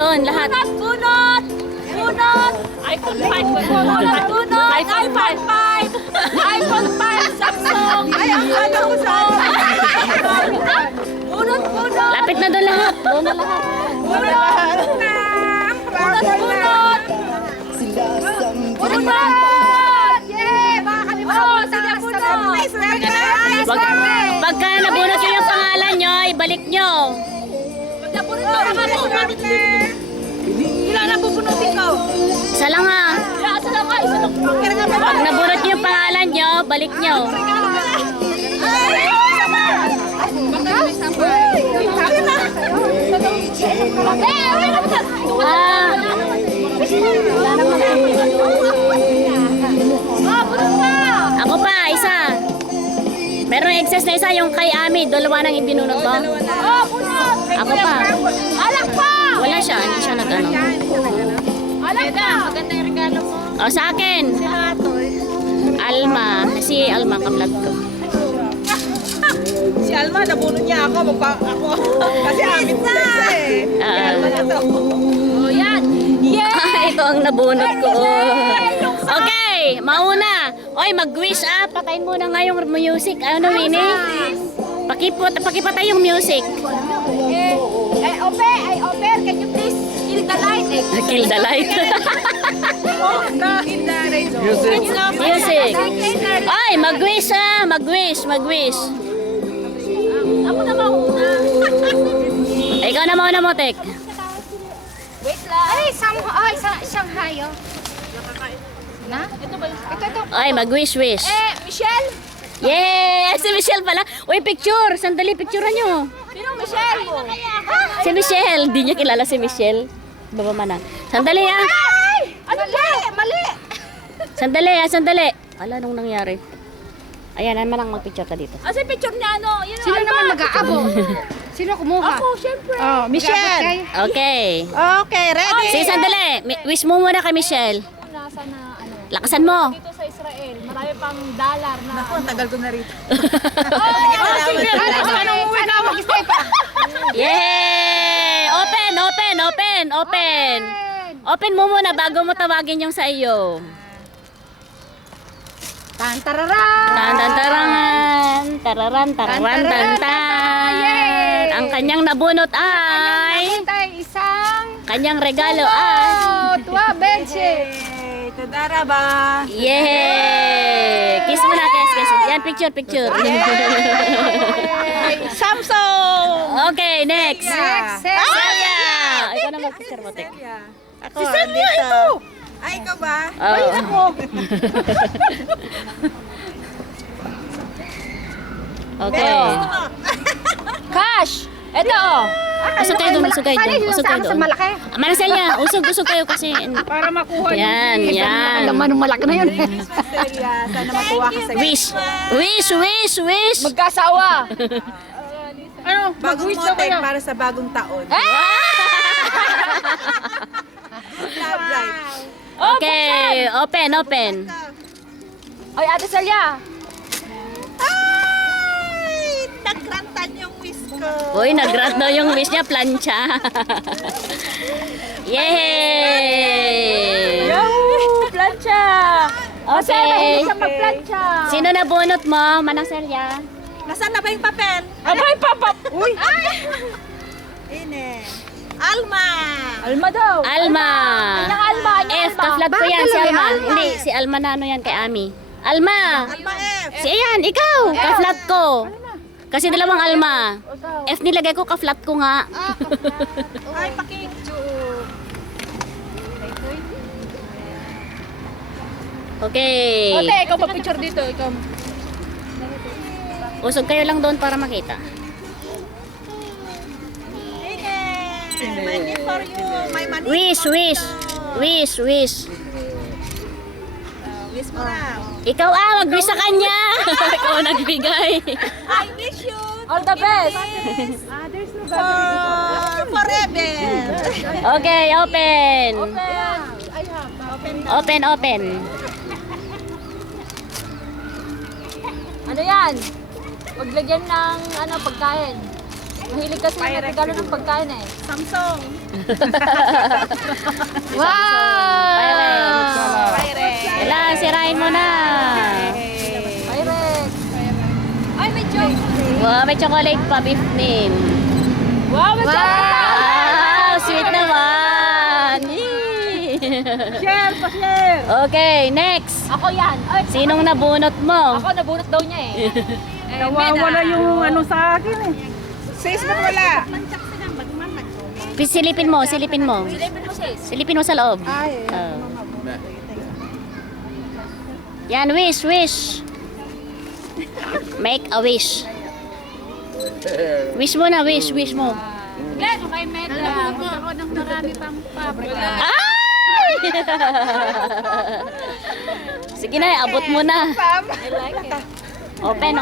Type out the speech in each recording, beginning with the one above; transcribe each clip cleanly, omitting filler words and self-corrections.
Doon, lahat. Bunot! Bunot! iPhone 5. Bunot! Bunot! iPhone 5. iPhone 5. Samsung. Ay, ang kata ko sa Bunot! Bunot! Lapit na doon lahat. Doon na lahat. Bunot! Bunot! Bunot! Bunot! Yay! Baka kami makapunta sa bunot! Pagka nabunot nyo yung pangalan nyo, ibalik nyo. Nabunot ko na kami. Ilan na bubunutin ko? Isa lang ha. Isa lang ka. Isa lang. Pag nabunot nyo yung pangalan nyo, balik nyo. Ay! Isa pa! Baka may sampa. Sabi na! Ako pa, isa. Merong excess na isa, yung kay Ami, dalawa nang ibinunot ko. Ako pa. Alak pa! Wala siya, hindi siya nag-ano. Alak pa! Maganda yung regalo mo. O, sa akin. Alma. Si Alma, kamlag ko. Si Alma, nabunod niya ako. Ako. Kasi amin ko na isa eh. Si Alma na to. O, yan. Ito ang nabunot ko. Okay, mauna. Oy, mag-wish patayin muna nga yung music. Ano, Winnie? Pakipatay yung music. Oper, can you please kill the light? Kill the light. Music. Oy, mag-wish mag-wish. Ako na mauna. Ikaw na mauna mo, Tek. Wait lang. Shanghai, oh. Na? Ito ba yung... Ito. Oy, mag-wish. Michelle? Yeah! Si Michelle pala. Uy, picture. Sandali, picturean nyo. Sino Michelle? Si Michelle. Di niya kilala si Michelle. Baba manang. Sandali ha. Ay! Ano ba? Mali! Sandali. Ala, nung nangyari. Ayan, naman lang mag-picture ka dito. Kasi picture niya ano? Yun Sino naman mag-aabo? Sino kumuha? Ako, syempre. Oh, Michelle. Okay. Okay, ready? Sige, sandali. Wish mo muna kay Michelle. Nasa na ano? Lakasan mo. Dito sa Israel, marami pang dollar na. Ako, ang tagal ko na rito. Anong uwi na mag-stay pa? Yay! Open mo muna bago mo tawagin yung sa iyo. Tantararan! Tararan. Ang kanyang nabunot ay Isang kanyang regalo ay benche. Tadara ba? yay! Kiss mo na, kiss. Yan, picture. Samsung! Okay, next. Celia! Ikaw na mag-picture mo, Tek. Ako, si Celia ito! Ay, ikaw ba? Ay, ako. Okay. Cash! Ito oh! Usog kayo doon. Malaki. Maricel niya, usog kayo kasi. Para makuha Yan. Laman ng malaki na yun. Celia, sana makuha ka sa Wish. Magkasawa! Ano? Bagong motek para sa bagong taon. Love life. Okay, open. Oy, Ate Celia! Ay! Nagrantan yung wish ko. Uy, nag-grant daw yung wish niya, plancha. Yay! Yahoo! Plancha! Okay. Magplancha! Sino na bunot mo, Manang Celia? Nasaan na ba yung papel? Abay, papa! Uy! Ine. Alma! Alma daw! Alma. Yung Alma! F, ka-flat ko yan si Alma. Hindi, si Alma na ano yan kay Ami. Alma! Alma F! Si Ayan, ikaw! Ka-flat ko. Kasi dalawang Alma. F nilagay ko, ka-flat ko nga. Ay, pakicture. Okay. Ote, ikaw pa-picture dito. Ikaw. Usog kayo lang doon para makita. Ine! Money for you. My money. Wish. Wish mo na. Ikaw mag-wish sa kanya. Ikaw nagbigay. I wish you All the best! for forever. Okay, open. Open. Ano yan? Paglagyan ng pagkain. Mahilig kasi na regalo ng pagkain eh. Samsung. Wow! Kailangan sirain mo na. Ay, may joke. Wow, may chocolate pa, beef name. Wow, may joke. Wow, sweet naman. Yee. Share, pa-share. Okay, next. Ako yan. Ay, Sinong nabunot mo? ako nabunot daw niya eh. Nawawala yung ano sa akin eh. Facebook wala. Silipin mo, silipin mo. Silipin mo sis. Silipin mo sa loob. Ay, Oh. Yan, wish, wish. Make a wish. Wish mo na, wish mo. Glenn, kay Meda. Ako ng marami pang paprika. Ay! Sige na, abot mo na. I like it. Open.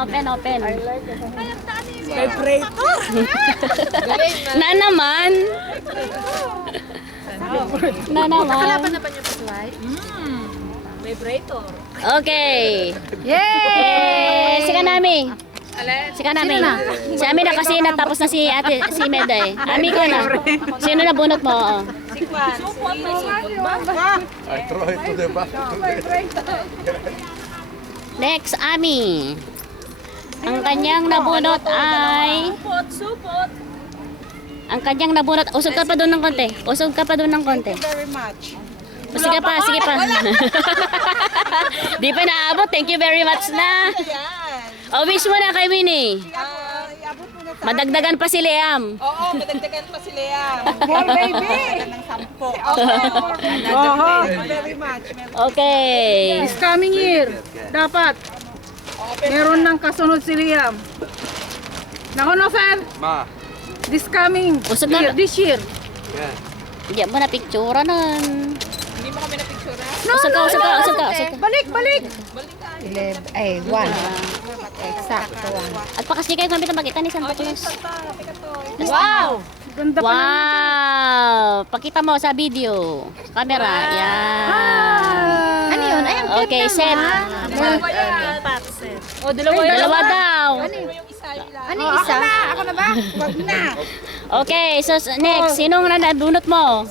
vibrator. Na naman. Vibrator. Okay. Yay! Sika namin. Sika namin. Si Ami na kasi natapos na si ate, si Meda eh. Ami ko na. Sino na bunot mo? Oo. Supot, may supot ba? I throw it to the back. Next, Ami. Ang kanyang nabunot ay... Supot. Ang kanyang nabunot... Usog ka pa doon ng konti. Very much. Sige pa. Di pa naabot. Thank you very much na. Yan. O, wish mo na kay Winnie. Iabot mo na sa... Madagdagan pa si Liam. Oo, madagdagan pa si Lea. More baby. Ng 10. Very much. Okay. This coming year, dapat meron ng kasunod si Liam. Nako no, sir? Ma. This coming Usog na. year, this year. Yeah. Diyan mo na picture nun. Hindi mo kami na-picture ha? Usog ka. Balik! 11, ay, 1. Exacto, 1. At pakasli kayo gamit ang pakita ni Santa Claus. Wow! Ganda pa. Wow! Pakita mo sa video. Camera. Yan. Ano yun? Ay, ang Okay, set. O, dalawa yan. Dalawa daw. Ano yung isa? Ako na ba? Wag na. Okay, so next. Sinong nabunot mo?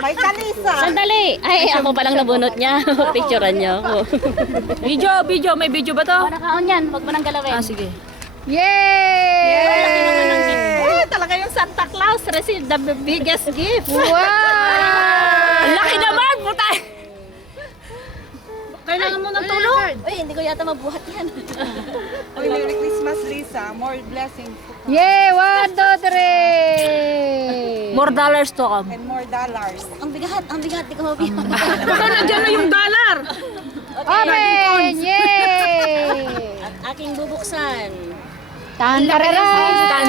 May kalisa. Sandali. Ay, ako palang nabunot niya. Picturean niya ako. Video. May video ba to? Nakaon yan. Huwag mo nang galawin. Sige. Yay! Talaga yung Santa Claus received the biggest gift. Wow! Ang laki naman, puta! Kailangan mo ng tulong. Uy, hindi ko yata mabuhat yan. Oy, Merry Christmas, Lisa. More blessings Yay! 1, 2, 3! More dollars to come. and more dollars. Ang bigat. Di ko mabiyak. Baka nandiyan na yung dollar. Open! Yay! At aking bubuksan. Tantararan!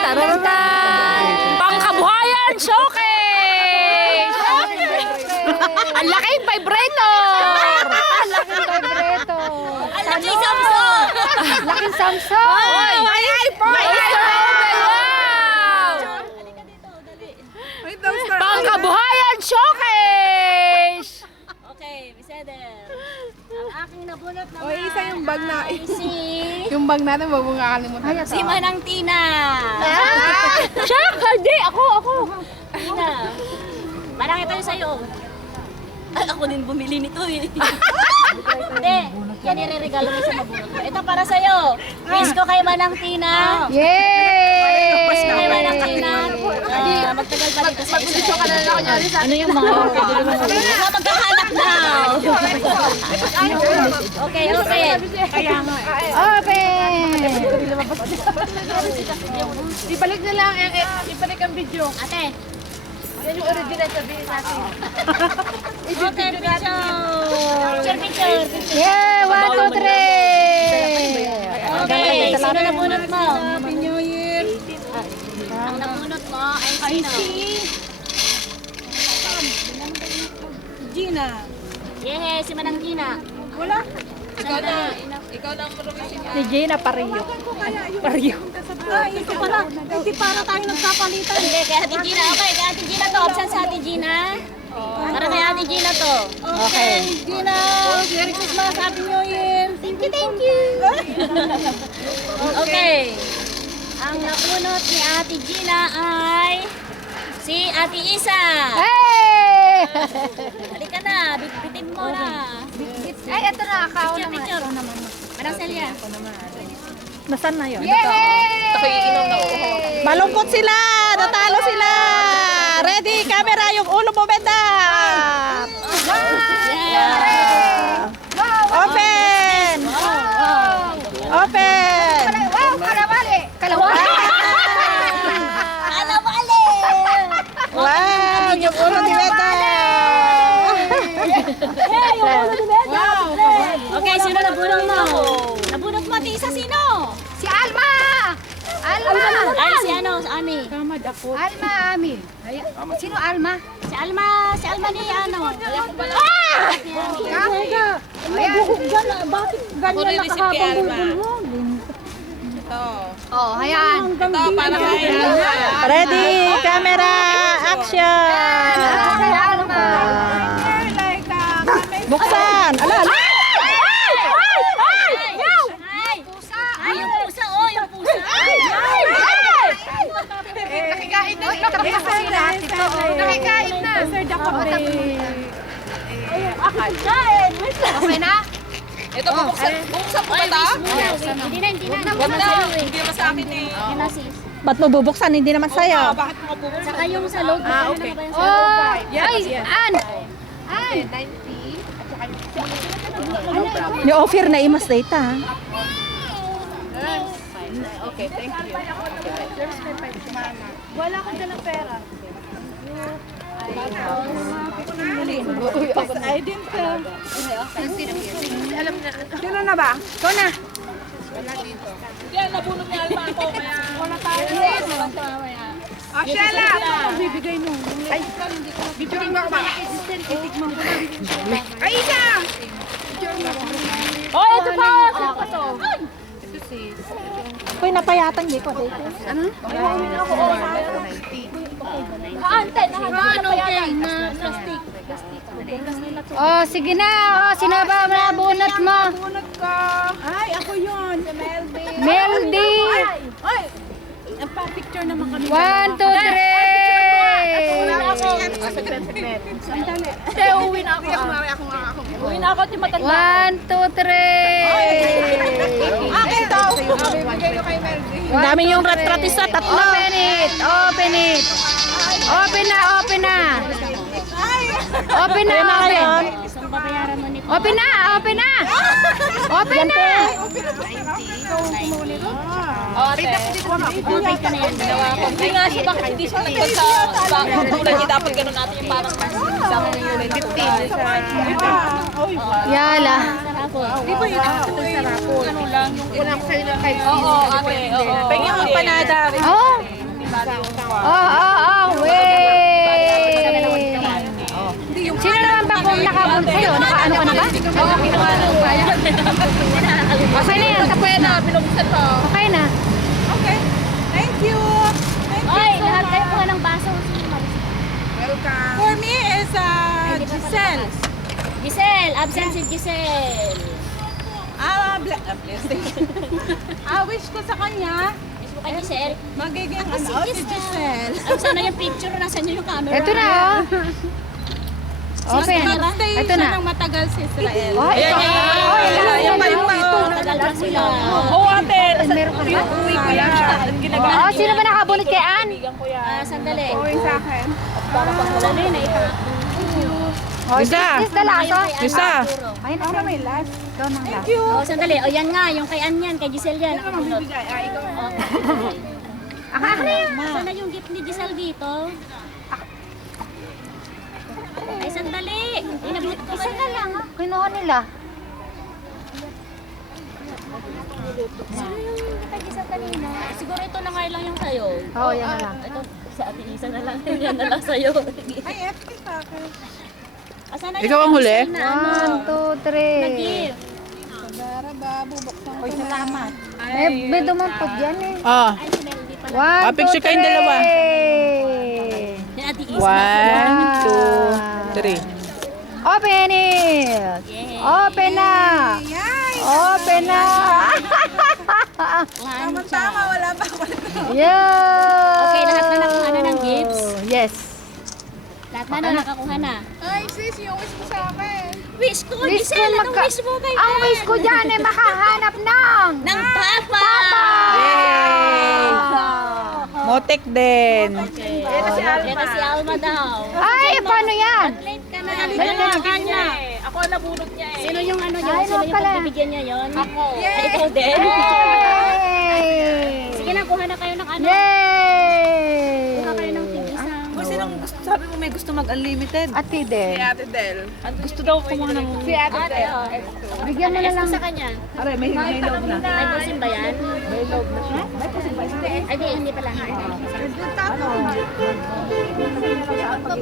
Tararan! Pangkabuhayan showcase! Ang laking vibrator! Laking vibrator! Ang laki Samsung! Laking Samsung! Oy! May iPhone! Wow! Pangkabuhayan showcase! Okay, Biseder. Ang aking nabunot naman. Oy, isa yung bag na. ay si... Yung bag natin, wag mong kakalimutan. Si Manang Tina. Siya! Hindi! Ako! Tina. Manang ito yung sa'yo. Ay, ako din bumili nito eh. Hindi. Yan ireregalo mo sa nabunot mo. Ito para sa'yo. Wish ko kay Manang Tina. Yay! Wish ko kay Manang Tina. Magtagal pa dito sa isa. Ano yung mga magkahanap daw. Okay. Open! Ibalik na lang, ibalik ang video. Ate. Yan yung original sabihin natin. Okay, picture. Yay! 1, 2, 3! Okay, sino nabunot mo? Happy New Year. Ang nabunot mo ay sino? Gina. Yes, si Manang Tina. Wala. Ikaw na. Si Gina Parillo. Ay, ito pala. Hindi para tayo nagpapalitan. Hindi, kay Ate Gina. Okay, kay Ate Gina to. Option sa Ate Gina. Para kay Ate Gina to. Okay. Gina, Merry Christmas, Happy New Year. Thank you. Okay. Ang nabunot ni Ate Gina ay Si Ate Isa. Hey! Halika na, bitbitin mo na. Ay, ito na. Kao Picture, naman. picture. Manang Celia. Nasaan na yun? Yay! Malungkot sila! Natalo sila! Ready, camera, yung ulo mo benda! Yeah. Open! Open! Wow, kalawali! Kalawali! Alawali! Wow, yung ulo ni Benda! Okay, sino nabunot mo? Nabunot mo, Ate Isa, sino? Si Alma! Alma! Ay, si ano, si Ami. Alma, Ami. Sino Alma? Si Alma ni ano. Ako rin si Alma. Ito. Oh, ayan. Ito, para kay Alma. Ready, camera, action! Kay Alma. Buksan! Ala, ala! Ay, yung pusa, oh, yung pusa. Nakikain na. Nakikain na. Nakikain na. Okay na? Ito, buksan mo ba ito? Hindi na. Wag na, hindi naman sa akin eh. Yun na sis. Ba't mo bubuksan? Hindi naman sa'yo. Bakit mo bubuksan? Saka yung sa loob. okay. Oh, ay, An. An. Yung offer na imas data. Sino na ba? Ikaw na. Yan, nabunod ni Alma ako. Kaya wala tayo. Ah, Shella! Bibigay mo. Ay, bibigay mo ako ba? Ay, isa! Oh, ito pa. Uy, napayatan di ko dito. Ante, nakagano yan na plastic. Oh, sige na. Oh, sino ba nabunot mo? Bunot ka. Ay, ako yun. Si Melby. Meldy. Ay! Nagpa-picture naman kami. 1, 2, 3. Hindi, uwi na ako. Uwi na ako. Di matanda. 1, 2, 3. Akin daw. Bigay ko kay Melby. Ang dami yung rat-ratis sa tatlo. Open it. Open it. Open na, open na. Open na, open. Isang babayaran mo nito. Open na, open na. Open na. Okay ka na yan. Hindi nga siya, bakit hindi siya nagpag sa kulay niya, dapat ganun natin yung parang sa akin yung unit 15. Yala. Di ba yun? Ano lang, yung kulang sa'yo lang kayo. Oo, ate, oo. Pagyan mo panada. Oh. Oh, wait. Sino naman ba kung nakabunod sa'yo? Nakaano ka na ba? Oo, pinangalan ko. Okay na yan. Tapos na, binubuksan mo. Okay na. Okay. Thank you. Oy, lahat kayo kuha ng baso. Welcome. For me is Giselle. Giselle, absent si Giselle. Blessing. Wish ko sa kanya, Miss mo kay Giselle. magiging Si Giselle. Ay, sana yung picture, nasan yung camera? Ito na, oh. Open. Stay Ito siya na. ng matagal sa Israel. Oh, ito. Yung pa yung Tagal pa sila. Oo, ate. Meron ka ba? Uwi ko yan. Oh, sino ba nakabunod kay Ann? Sandali. Uwi sa akin. Wala na yun, Oh, this the last, oh. Isa. Ayun na, may last. Ikaw nang last. Oh, sandali. O, yan nga. Yung kay Ann yan. Kay Giselle yan. Nakabunod. Sana yung gift ni Giselle dito. Ay, sandali. Inabot ko Isa na lang, ah. Kinuha nila. Sino yung kay Giselle kanina? Siguro ito na nga lang yung sa'yo. Oo, yan na lang. Ito, sa Ate Isa na lang. Yan na lang sa'yo. Ay, FP sa akin. Sana Ikaw ang huli? 1, 2, 3. Nag-gift. Uy, salamat. May dumampod yan eh. Oh, Ay, si Melody pala. 1, 2, 3. picture kayong dalawa. Yan, Ate Isa. 1, 2, 3. Open it! Yay. Open na! Open na! Plancha. wala pa ako. Yeah! Okay, lahat na nakuha na ng gifts? Yes. Lahat na nakakuha na. Ay, sis, yung wish mo sa akin. Wish ko, Wish ko Giselle, anong magka- wish mo kay Ang wish ko dyan ay makahanap ng... Ng papa! Motek din. Ito si Alma daw. Ay, paano yan? Late ka na. Kanya. Ako ang nabunot niya eh. Sino yung ano yun? Ay, Sino yung pala. pagbibigyan niya yun? Ako. Ay, ikaw din? Yay! Sige na, kuha na kayo ng ano. Yay! Kuha kayo ng tig-isang. Sabi mo may gusto mag-unlimited. Ate din. Ate Del. Gusto daw kumuha ng... Si Ate Ate, Del. oh. Bigyan mo na Ano lang. sa kanya? Aray, may load na. May pusin ba yan? May load na siya. Ay, di, hindi pala.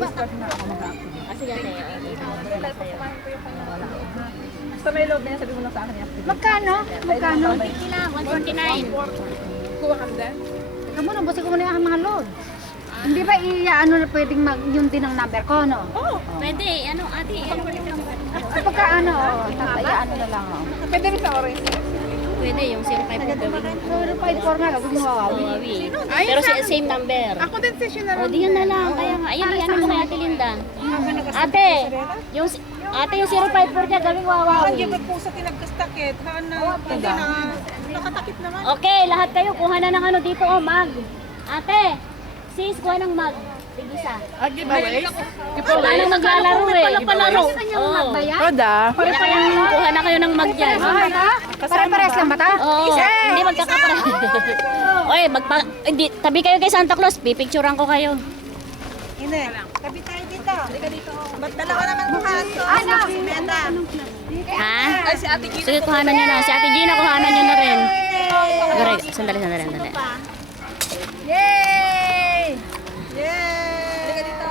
Ah, sige, ate. Basta may load na yan, sabi mo lang sa akin. Magkano? Magkano? 150 lang, 149. Kuha ka din? Teka muna, busin ko muna yung mga load. Hindi ba ano na pwedeng yun din ang number ko, no? Pwede, ano, ate, ano mo yung number? Pagka ano, tatayaan na lang. Pwede rin sa orange. Pwede, yung 05 po gawin. Pero 5-4 nga, gagawin mo wawawi. Pero same number. Ako din session na O, di yun na lang. Kaya nga, ayun, yan mo kay Ate Linda. Ate, yung 054 niya, gawing wawawi. po sa tinagkastakit. Haan na. Pwede na. Nakatakip naman. Okay, lahat kayo, kuha na ng ano dito, oh, mag. Ate, sis, kuha ng mag. Tigisa. Wala nang maglalaro eh. Wala palaro. Oo. Roda. Kaya kuha na kayo ng mag dyan. Pare-pares lang ba ta? Oo, hindi magkakapara. Oy, hindi, tabi kayo kay Santa Claus, pipicturean ko kayo. Tabi tayo dito. Halika dito. Ba't dalawa naman buhat? Ano? Ha? Sige, kuhanan nyo na. Si Ate Gina, kuhanan nyo na rin. Sandali. Yay! Halika dito.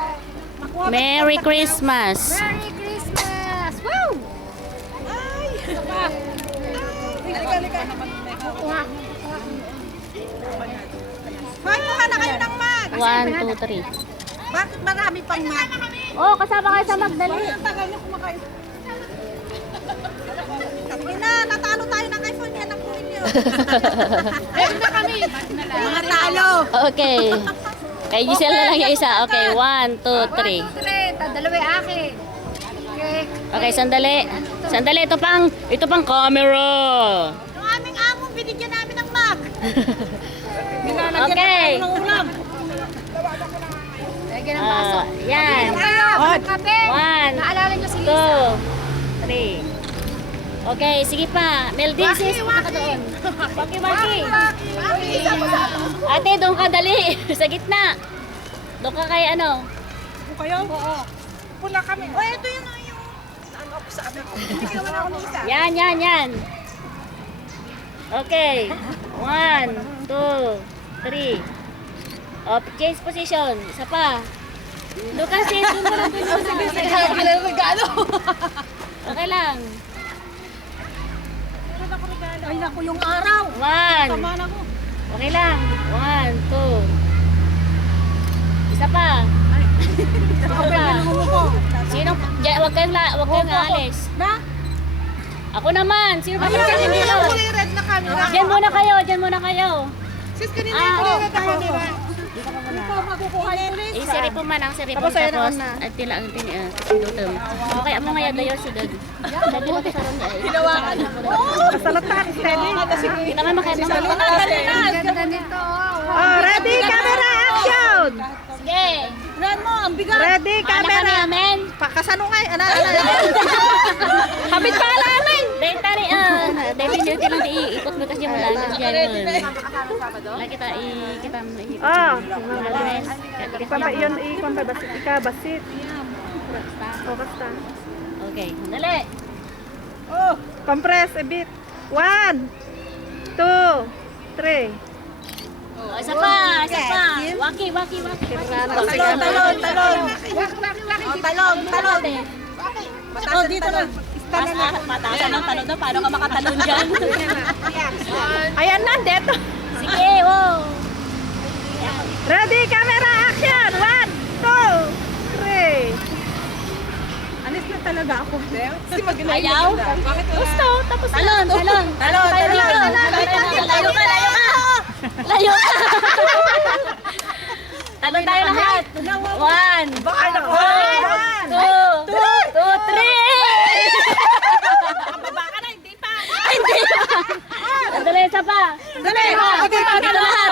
Merry Christmas. Merry Christmas! Woo! Halika. Hoy, kuha na kayo ng mag. 1, 2, 3. Bakit marami pang mag? Oh, kasama kayo sa magdali. Ang tagal niyo kumakain. Sige na, natalo tayo ng iPhone yan ang kunin niyo. Ayun na kami. Mga talo. Okay. Kay Giselle na lang yung isa. Okay, 1, 2, 3. Dalawa akin. Okay. Okay, sandali. Sandali, ito pang camera. Yung aming amo, binigyan namin ng mag. Okay. Lagyan ng baso. Yan. Kape. 1, Naalala niyo si 2, Lisa. 3. Okay, sige pa. Meldisis, punta ka doon. Waki. Ate, doon ka dali. Sa gitna. Doon ka kay ano. Kayo? Oo. Pula kami. O, ito yun yung ano ako sa amin. Hindi naman ako ng isa. Yan. Okay. 1, 2, 3. Oh, change position. Isa pa. Doon ka, sis. Doon mo lang. regalo. Okay lang. Ay, naku, yung araw. 1. Tamaan ako. Okay lang. 1, 2. Isa pa. Isa pa. Sino? Wag kayong aalis. Na? Ako naman. Sino ba Kanina yung dito? kulay red na kami. Diyan muna kayo. Sis, kanina Ah. yung kulay red ako, di ba? Hindi pa makukuha yung pulis. Siri po man ang siri po. Tapos, at tila ang sinutum. Okay, amo nga yadayo si Dod. Sabi mo sa ron niya. Hinawakan. Salata, steady. Hindi naman makita mo. Ganda nito. Oh, ready, camera, action! Sige. Red mo, ang bigat. Ready, Ano kami, camera. amen? Pakasanungay. Ano? Habit pa alamin! Dahil tari, dahil pinili lang iikot mo kasi mula ng dyan mo. Lagi kita, Ah, alamin. ipapa yun, ikabasit. Oh, basta. Okay, dali. Oh, compress a bit. 1, 2, 3. Isa pa. Waki. Talon. Talon. Oh, dito na. Matasan ang talon na. Paano ka makatalon dyan? Ayan na, deto. Sige, wow. Ready, camera, action! 1, 2, 3. Alis na talaga ako. Ayaw? Gusto, tapos Talon. Tayo dito. Layo ka. Layo ka. Talon tayo lahat. 1, 2, 3. Baba ka na, hindi pa. Hindi. Sandali, isa pa.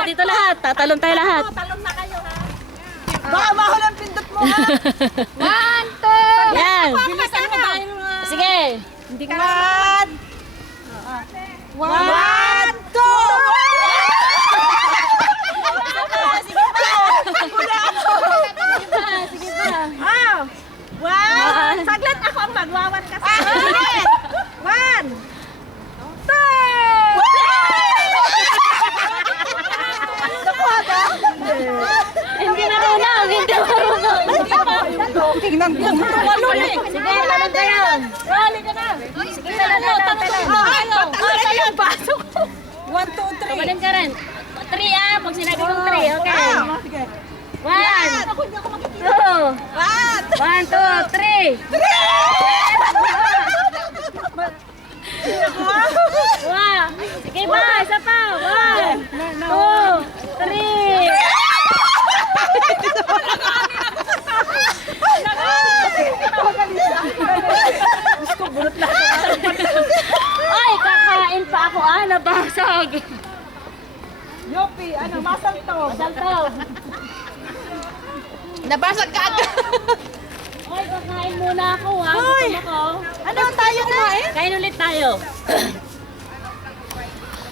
Dito lahat. Tatalon tayo lahat. Talon na kayo, ha? Baka mahulang pindot mo ha. 1, 2. Yan. Bilisan mo tayo. Sige. One, two! Sige pa. One. Saglit ako ang magwawan kasi. One! Hindi marunong. Tingnan ko. Sige, talon tayo. Rally ka na. Sige, talon. Ay, yung baso ko. 1, 2, 3. Kabalin ka rin. 3 pag sinabi kong 3, okay. 1, 2, 1, 2, 3. Wow. Sige ba, isa pa. 1, 2, 3. Ay, kakain pa ako. Nabasag. Yopi, ano, masalto. Salto. Nabasag ka agad. Ay, kakain muna ako ha. Gutom ako. Ano tayo kumain? Kain ulit tayo.